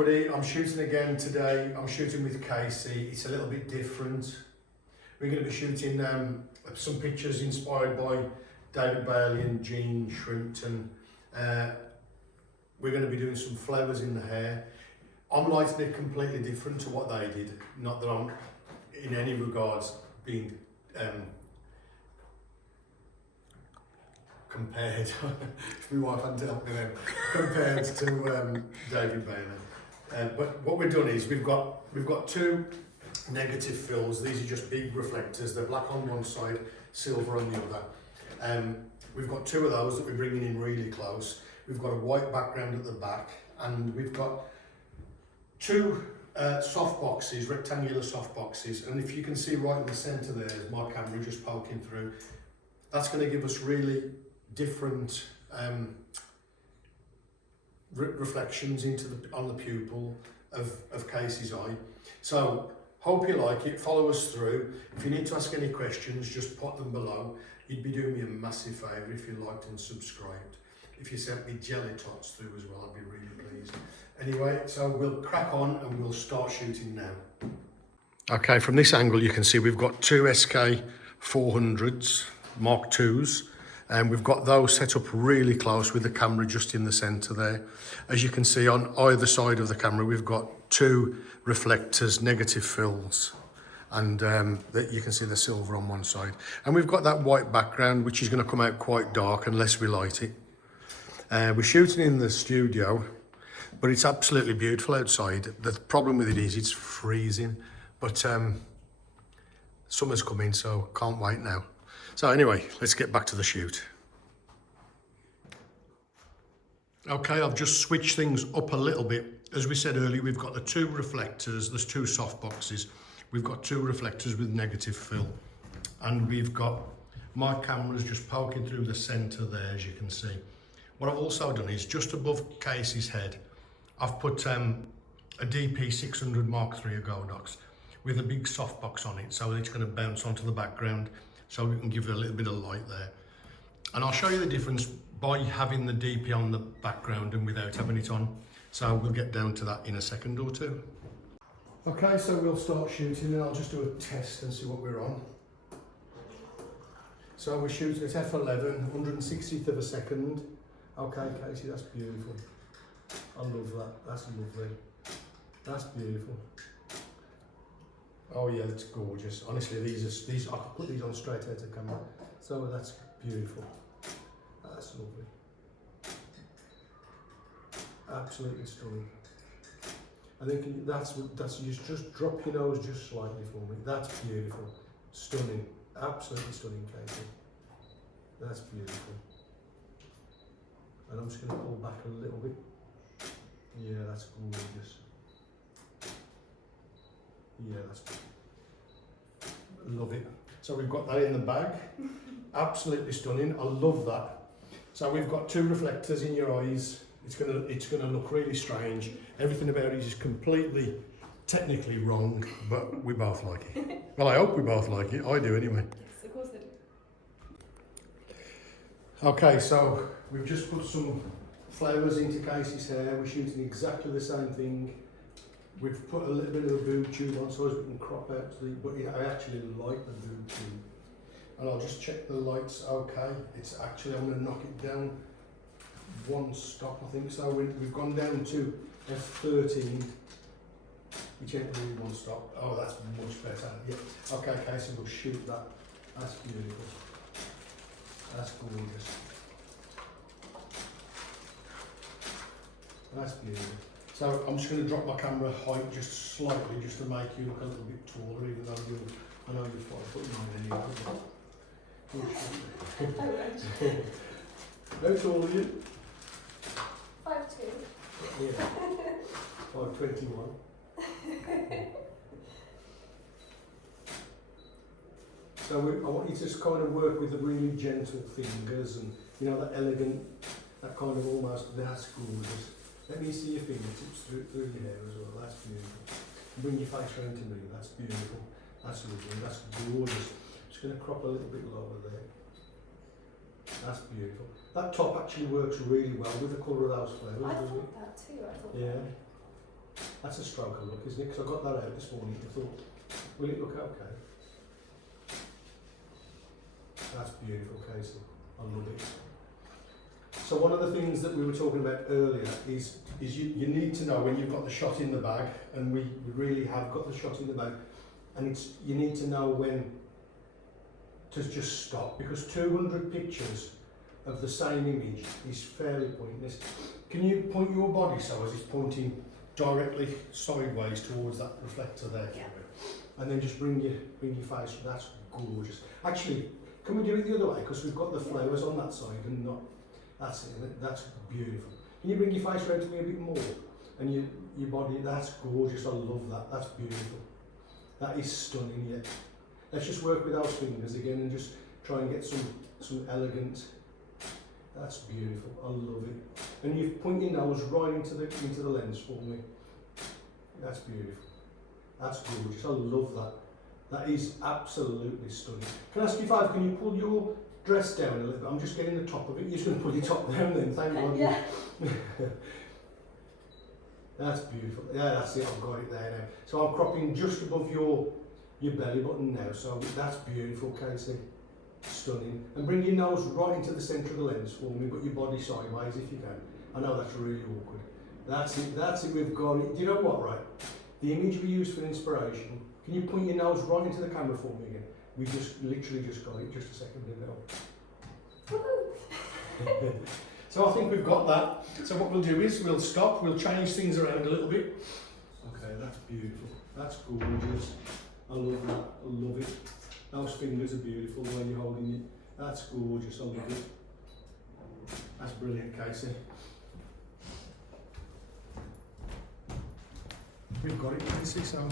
everybody, I'm shooting again today. I'm shooting with Casey. It's a little bit different. We're going to be shooting some pictures inspired by David Bailey and Jean Shrimpton. We're going to be doing some flowers in the hair. I'm liking it completely different to what they did. Not that I'm in any regards being compared, if my wife hadn't helped me then, compared to David Bailey. But what we've done is we've got two negative fills. These are just big reflectors. They're black on one side, silver on the other. We've got two of those that we're bringing in really close. We've got a white background at the back, and we've got two soft boxes, rectangular soft boxes. And if you can see right in the centre there is my camera just poking through. That's going to give us really different reflections on the pupil of Casey's eye. So hope you like it, follow us through. If you need to ask any questions, just put them below. You'd be doing me a massive favour if you liked and subscribed. If you sent me jelly tots through as well, I'd be really pleased. Anyway, so we'll crack on and we'll start shooting now. Okay, from this angle you can see we've got two SK 400s, Mark IIs, and we've got those set up really close with the camera just in the centre there. As you can see on either side of the camera we've got two reflectors, negative fills, and you can see the silver on one side. And we've got that white background which is going to come out quite dark unless we light it. We're shooting in the studio, but it's absolutely beautiful outside. The problem with it is it's freezing, but summer's coming, so can't wait now. So anyway, let's get back to the shoot. Okay, I've just switched things up a little bit. As we said earlier, we've got the two reflectors, there's two soft boxes. We've got two reflectors with negative fill. And we've got my camera's just poking through the centre there, as you can see. What I've also done is just above Casey's head, I've put a DP 600 Mark III of Godox with a big softbox on it, so it's going to bounce onto the background, so we can give it a little bit of light there. And I'll show you the difference by having the DP on the background and without having it on. So we'll get down to that in a second or two. Okay, so we'll start shooting and I'll just do a test and see what we're on. So we're shooting at f11, 160th of a second. Okay, Casey, that's beautiful. I love that. That's lovely. That's beautiful. Oh yeah, that's gorgeous. Honestly, these I could put these on straight out of camera. So that's beautiful. That's lovely. Absolutely stunning. I think that's you just drop your nose just slightly for me. That's beautiful. Stunning. Absolutely stunning, Casey. That's beautiful. And I'm just going to pull back a little bit. Yeah, that's gorgeous. Yeah, that's love it. So we've got that in the bag. Absolutely stunning. I love that. So we've got two reflectors in your eyes. It's gonna look really strange. Everything about it is completely technically wrong, but we both like it. Well, I hope we both like it. I do anyway. Yes, of course I do. Okay, so we've just put some flowers into Casey's hair. We're shooting exactly the same thing. We've put a little bit of a boob tube on so as we can crop out the, but I actually like the boob tube. And I'll just check the lights okay. It's actually, I'm going to knock it down one stop, I think. So we've gone down to f13, which ain't really one stop. Oh, that's much better. Yeah. Okay, Casey, we'll shoot that. That's beautiful. That's gorgeous. That's beautiful. So I'm just going to drop my camera height just slightly, just to make you look a little bit taller, even though I know you're 5 foot 9 anyway. How tall are you? 5'2". Yeah. 5'21". So I want you to just kind of work with the really gentle fingers and, you know, that elegant, that kind of almost, that's gorgeous. Let me see your fingertips through your hair as well. That's beautiful. Bring your face around to me. That's beautiful. That's lovely. That's gorgeous. Just going to crop a little bit lower there. That's beautiful. That top actually works really well with the colour of those flowers, I doesn't it? thought that too. I thought Yeah. That's a stroke of luck, isn't it? Because I got that out this morning and thought, will it look okay? That's beautiful, Casey. I love it. So one of the things that we were talking about earlier is you need to know when you've got the shot in the bag, and we really have got the shot in the bag, and you need to know when to just stop, because 200 pictures of the same image is fairly pointless. Can you point your body so as it's pointing directly sideways towards that reflector there? Yeah. And then just bring your face. That's gorgeous. Actually, can we do it the other way? Because we've got the flowers on that side and not. That's it. That's beautiful. Can you bring your face around to me a bit more? And your body. That's gorgeous. I love that. That's beautiful. That is stunning. Yeah. Let's just work with those fingers again and just try and get some elegant. That's beautiful. I love it. And you point your nose right into the lens for me. That's beautiful. That's gorgeous. I love that. That is absolutely stunning. Can I ask you five? Can you pull your dress down a little bit? I'm just getting the top of it. You're just going to pull your top down then. Thank God. Yeah. That's beautiful. Yeah, that's it. I've got it there now. So I'm cropping just above your belly button now. So that's beautiful, Casey. Stunning. And bring your nose right into the centre of the lens for me, but your body sideways if you can. I know that's really awkward. That's it. That's it. We've got it. Do you know what, right? The image we use for inspiration. Can you point your nose right into the camera for me again? We just literally just got it just a second ago. So I think we've got that. So what we'll do is we'll stop, we'll change things around a little bit. Okay, that's beautiful. That's gorgeous. I love that. I love it. Those fingers are beautiful the way you're holding it. That's gorgeous. I love it. That's brilliant, Casey. We've got it, Casey, so